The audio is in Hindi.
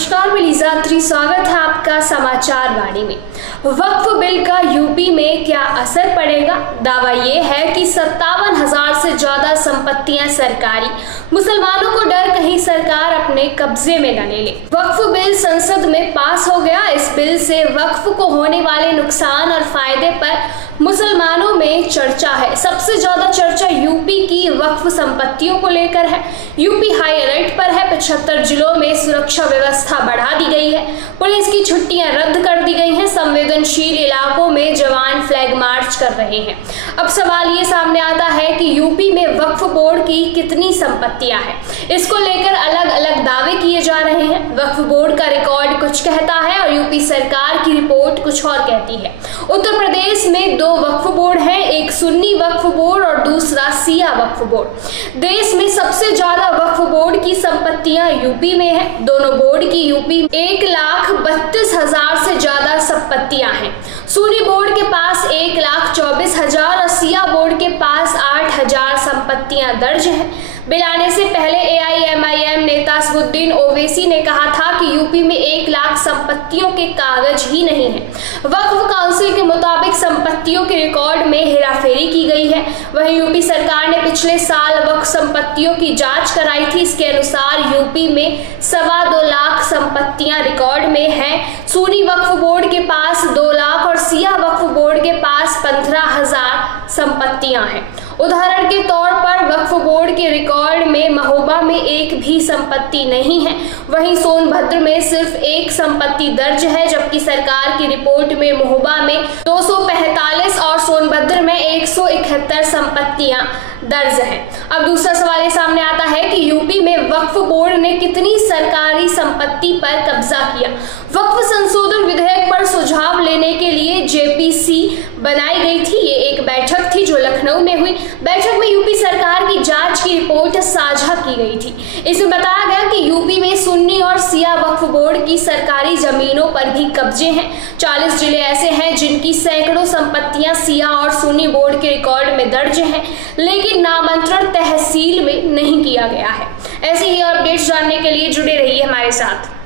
नमस्कार, मैं लीजा अत्री, स्वागत है आपका समाचार वाणी में। वक्फ बिल का यूपी में क्या असर पड़ेगा? दावा ये है कि 57,000 से ज्यादा संपत्तियां सरकारी, मुसलमानों को डर कहीं सरकार अपने कब्जे में न ले ले। वक्फ बिल संसद में पास हो गया। इस बिल से वक्फ को होने वाले नुकसान और फायदे पर मुसलमानों में चर्चा है। सबसे ज्यादा चर्चा यूपी की वक्फ संपत्तियों को लेकर है। यूपी हाई अलर्ट पर है। 75 जिलों में सुरक्षा व्यवस्था बढ़ा दी गई है। पुलिस की छुट्टियां रद्द कर दी गई हैं। संवेदनशील इलाकों में जवान फ्लैग मार्च कर रहे हैं। अब सवाल ये सामने आता है कि यूपी में वक्फ बोर्ड की कितनी संपत्तियां हैं। इसको लेकर अलग अलग दावे किए जा रहे हैं। वक्फ बोर्ड का रिकॉर्ड कुछ कहता है और यूपी सरकार की रिपोर्ट कुछ और कहती है। उत्तर प्रदेश में 2 वक्फ बोर्ड हैं, एक सुन्नी वक्फ बोर्ड और दूसरा सिया वक्फ बोर्ड। देश में सबसे ज्यादा वक्फ बोर्ड की संपत्तियां यूपी में है। दोनों बोर्ड की यूपी 1,32,000 से ज्यादा संपत्तियां हैं। सुन्नी बोर्ड के पास 1,24,000 और सिया बोर्ड के पास 8,000 संपत्तियां दर्ज हैं। बिल आने से पहले AIMIM नेता असदुद्दीन ओवैसी ने कहा था कि यूपी में 1 लाख संपत्तियों के कागज ही नहीं है। वक्फ काउंसिल के मुताबिक संपत्तियों के रिकॉर्ड में हेराफेरी की गई है। वहीं यूपी सरकार ने पिछले साल वक्फ संपत्तियों की जांच कराई थी। इसके अनुसार यूपी में 2.25 लाख संपत्तियां रिकॉर्ड में हैं। सुन्नी वक्फ बोर्ड के पास 2 लाख और सिया वक्फ बोर्ड के पास 15,000 संपत्तियां हैं। उदाहरण के तौर पर वक्फ बोर्ड के रिकॉर्ड में महोबा में एक भी संपत्ति नहीं है। वहीं सोनभद्र में सिर्फ 1 संपत्ति दर्ज है, जबकि सरकार की रिपोर्ट में महोबा में 245 और सोनभद्र में 171 संपत्तियां दर्ज हैं। अब दूसरा सवाल ये सामने आता है कि यूपी में वक्फ बोर्ड ने कितनी सरकारी संपत्ति पर कब्जा किया। वक्फ संशोधन विधेयक पर सुझाव लेने के लिए JPC बनाई गई थी। ये एक बैठक थी जो लखनऊ में हुई। बैठक में यूपी सरकार की जांच की रिपोर्ट साझा की गई थी। इसमें बताया गया कि यूपी में सुन्नी और सिया वक्फ बोर्ड की सरकारी जमीनों पर भी कब्जे हैं। 40 जिले ऐसे हैं जिनकी सैकड़ों संपत्तियां सिया और सुन्नी बोर्ड के रिकॉर्ड में दर्ज हैं, लेकिन नामांतरण तहसील में नहीं किया गया है। ऐसे ही अपडेट्स जानने के लिए जुड़े रहिए हमारे साथ।